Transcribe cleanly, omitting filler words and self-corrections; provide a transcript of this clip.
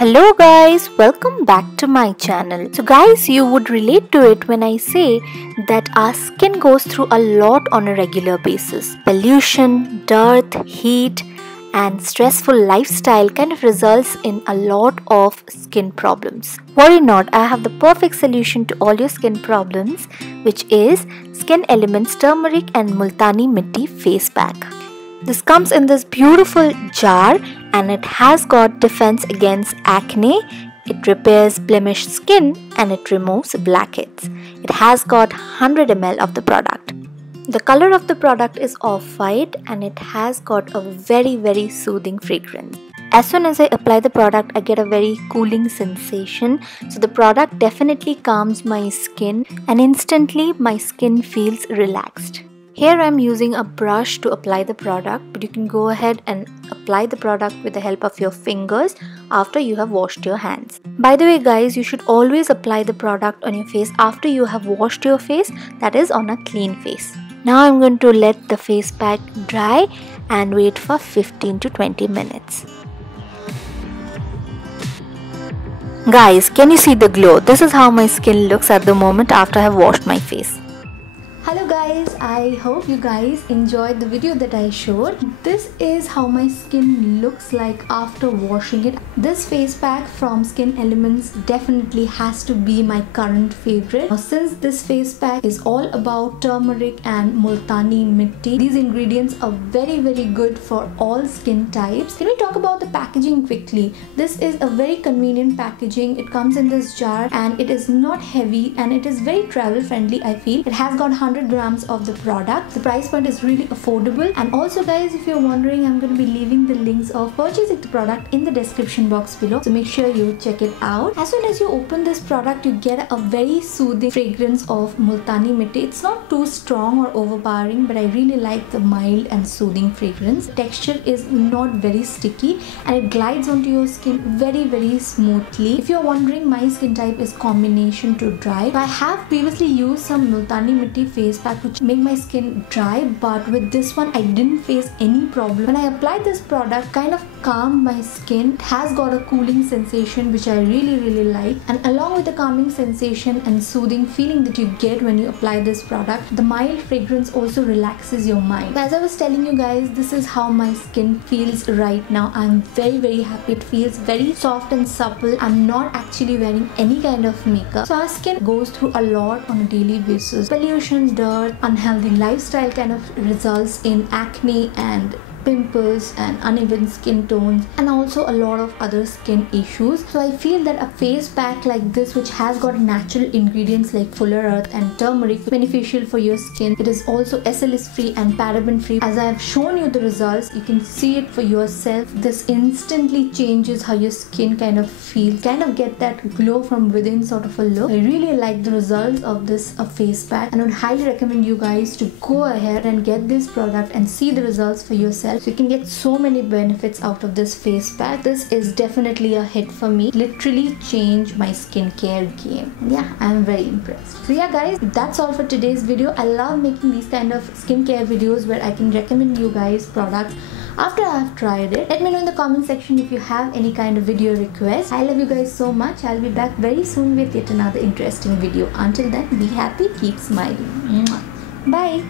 Hello guys, welcome back to my channel. So guys, you would relate to it when I say that our skin goes through a lot on a regular basis. Pollution, dirt, heat and stressful lifestyle kind of results in a lot of skin problems. Worry not, I have the perfect solution to all your skin problems, which is Skin Elements Turmeric and Multani Mitti face pack. This comes in this beautiful jar and it has got defense against acne, it repairs blemished skin and it removes blackheads. It has got 100 ml of the product. The color of the product is off-white and it has got a very soothing fragrance. As soon as I apply the product, I get a very cooling sensation. So the product definitely calms my skin and instantly my skin feels relaxed. Here I am using a brush to apply the product, but you can go ahead and apply the product with the help of your fingers after you have washed your hands. By the way guys, you should always apply the product on your face after you have washed your face, that is on a clean face. Now I'm going to let the face pack dry and wait for 15 to 20 minutes. Guys, can you see the glow? This is how my skin looks at the moment after I have washed my face. Hello guys, I hope you guys enjoyed the video that I showed. This is how my skin looks like after washing it. This face pack from Skin Elements definitely has to be my current favorite. Now, since this face pack is all about turmeric and Multani Mitti, these ingredients are very good for all skin types. Can we talk about the packaging quickly? This is a very convenient packaging. It comes in this jar and it is not heavy and it is very travel friendly, I feel. It has got 100 grams of the product. The price point is really affordable, and also guys, if you're wondering, I'm going to be leaving the links of purchasing the product in the description box below, so make sure you check it out. As soon as you open this product, you get a very soothing fragrance of Multani Mitti. It's not too strong or overpowering, but I really like the mild and soothing fragrance. The texture is not very sticky and it glides onto your skin very smoothly. If you're wondering, my skin type is combination to dry. I have previously used some Multani Mitti face pack which make my skin dry, but with this one I didn't face any problem. When I applied this product, kind of calmed my skin. It has got a cooling sensation which I really like, and along with the calming sensation and soothing feeling that you get when you apply this product, the mild fragrance also relaxes your mind. As I was telling you guys, this is how my skin feels right now. I'm very happy. It feels very soft and supple. I'm not actually wearing any kind of makeup. So our skin goes through a lot on a daily basis. Pollution, dirt, unhealthy lifestyle kind of results in acne and pimples and uneven skin tones and also a lot of other skin issues. So I feel that a face pack like this, which has got natural ingredients like fuller earth and turmeric, beneficial for your skin. It is also SLS free and paraben free. As I have shown you the results, you can see it for yourself. This instantly changes how your skin kind of feels, kind of get that glow from within sort of a look. I really like the results of this face pack and I would highly recommend you guys to go ahead and get this product and see the results for yourself. So you can get so many benefits out of this face pack. This is definitely a hit for me. Literally changed my skincare game. Yeah, I'm very impressed. So yeah guys, that's all for today's video. I love making these kind of skincare videos where I can recommend you guys products after I have tried it. Let me know in the comment section if you have any kind of video requests. I love you guys so much. I'll be back very soon with yet another interesting video. Until then, be happy, keep smiling. Bye.